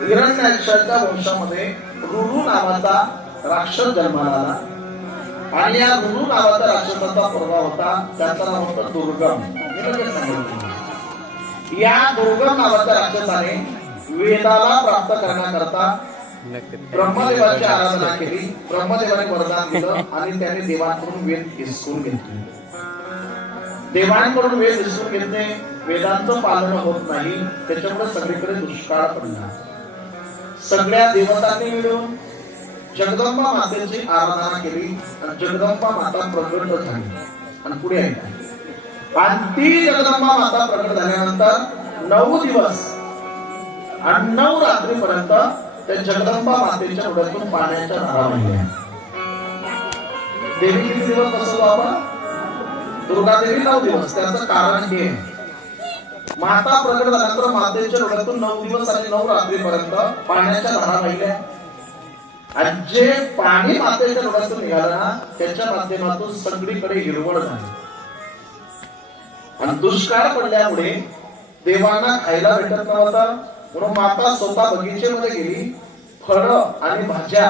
हिरण्याक्षाच्या वंशामध्ये रुरू नावाचा राक्षस जन्माला आला. आणि या रुरू नावाचा राक्षसाचा प्रभाव होता त्याचं नाव होतं दुर्गम. या दुर्गम नावाच्या राक्षसाने वेदाला प्राप्त करण्याकरता ब्रह्मदेवाची आराधना केली. ब्रह्मदेवाने वरदान दिलं आणि त्याने देवांकडून वेद हिसकून घेतले. देवांकडून वेद हिसकून घेतले. वेदांचं पालन होत नाही. त्याच्यामुळे सगळीकडे दुष्काळ पडला. सगळ्या देवतांनी मिळून जगदंबा मातेची आराधना केली आणि जगदंबा माता प्रकट झाली. आणि पुढे आणि ती जगदंबा माता प्रकट झाल्यानंतर नऊ दिवस आणि नऊ रात्रीपर्यंत त्या जगदंबा मातेच्या डोळ्यातून पाण्याच्या धारा वाहिल्या देवी किती दिवस बसवतो आपण? दुर्गा देवी नऊ दिवस. त्याचं कारण हे आहे. माता प्रकट झाल्यानंतर मातेच्या डोळ्यातून नऊ दिवस आणि नऊ रात्रीपर्यंत पाण्याच्या धारा वाहिल्या आणि जे पाणी मातेच्या डोळ्यातून निघालं ना त्याच्या माध्यमातून सगळीकडे हिरवळ झाली. आणि दुष्काळ पडल्यामुळे देवांना खायला भेटत नव्हता. म्हणून माता स्वतः बगीचेमध्ये गेली. फळ आणि भाज्या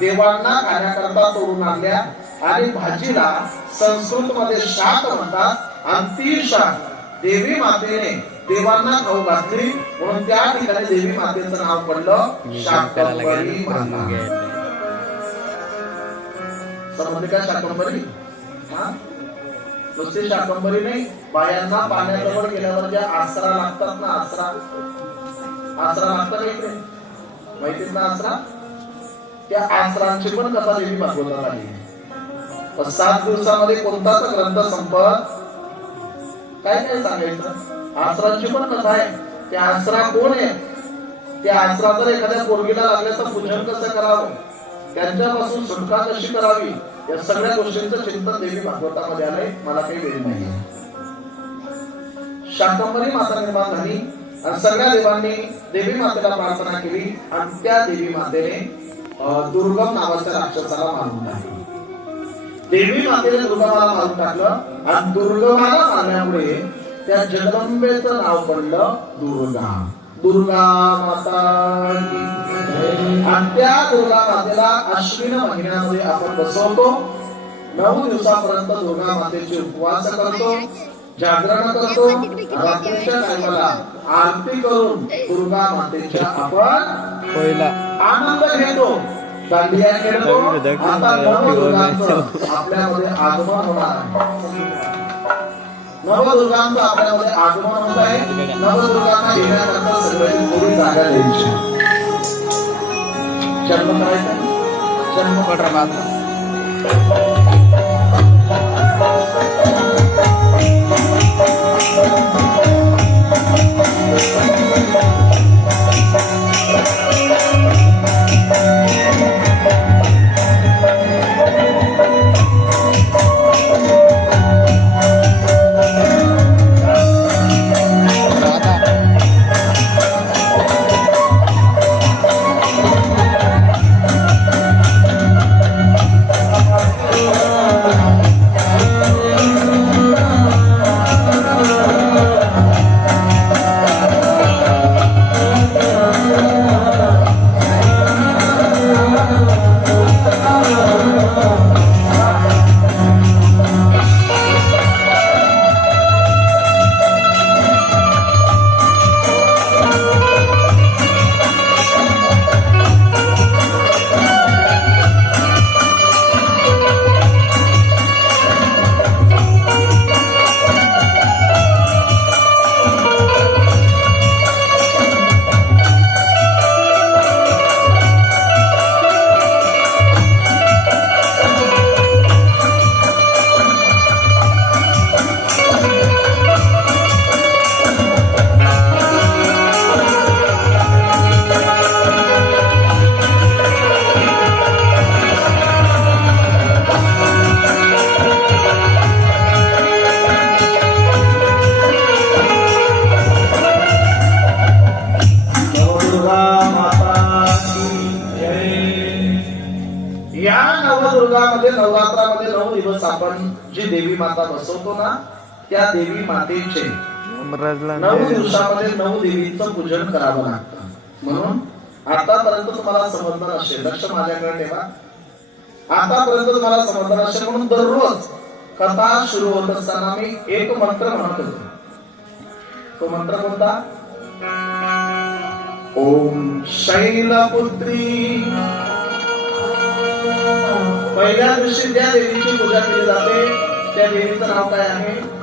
देवांना खाण्याकरता तोडून आणल्या. आणि भाजीला संस्कृत मध्ये शाक म्हणतात आणि ती शाक. देवी मातेने देवांना खाऊ घातली म्हणून त्या ठिकाणी देवी मातेचं नाव पडलं शाकंभरी माता समजले का शाकंभरी? हा? नुसती शाकंभरी नाही बायांना पाण्याजवळ गेल्यावर ज्या आसरा लागतात ना आसरा आसरा लागतात इकडे? माहितीत ना आसरा? त्या आसरांची पण कथा देवी भागवतात आली. सात दिवसामध्ये कोणताच ग्रंथ संपत काय काय सांगायचं. आसराची पण कथा आहे. त्या आसरा कोण आहे? त्या आसरा जर एखाद्या पोरगीला लागल्याचं पूजन कसं करावं? त्यांच्यापासून सुटका कशी करावी? या सगळ्या गोष्टींचं चिंतन देवी भागवतामध्ये आलंय. मला काही वेळ नाही. शाकंभरी माता निर्माण झाली. आणि सगळ्या देवांनी देवी मातेला प्रार्थना केली. आणि त्या देवी मातेने दुर्गम नावाच्या राक्षसाला मारून टाकलं. देवी मातेने दुर्गमाला मारून टाकलं. आणि दुर्गमाला मारल्यामुळे त्या जगदंबेचं नाव पडलं दुर्गा. दुर्गा माता. आणि त्या दुर्गा मातेला अश्विन महिन्यामध्ये आपण बसवतो. नऊ दिवसापर्यंत दुर्गा मातेचे उपवास करतो जागरण करतो. रात्रीच्या टायमाला आरती करून दुर्गा मातेच्या आपण पहिला. आनंद घेतो. खेळतो दगड- दगड- आता नवदुर्गांचं आपल्यामध्ये आगमन होणार आहे. नवदुर्गांचं आपल्यामध्ये आगमन होत आहे. नवदुर्गांना येण्याकरता सगळ्याची थोडी जागा द्यायची जन्म करायचा जन्म कोटरा नवदुर्गा माता. या नवदुर्गामध्ये नवरात्रामध्ये नऊ दिवस आपण जी देवी माता बसवतो ना त्या देवी मातेचे नऊ दिवसामध्ये नऊ देवीचं पूजन करावं लागतं. म्हणून आतापर्यंत तुम्हाला समजलं नसेल लक्ष माझ्याकडे ठेवा. आतापर्यंत तुम्हाला समजलं नसेल म्हणून दररोज कथा सुरू होत असताना मी एक मंत्र म्हणत होतो. तो मंत्र कोणता? ओम शैलपुत्री। पहिल्या दिवशी ज्या देवीची पूजा केली जाते त्या देवीचं नाव काय आहे?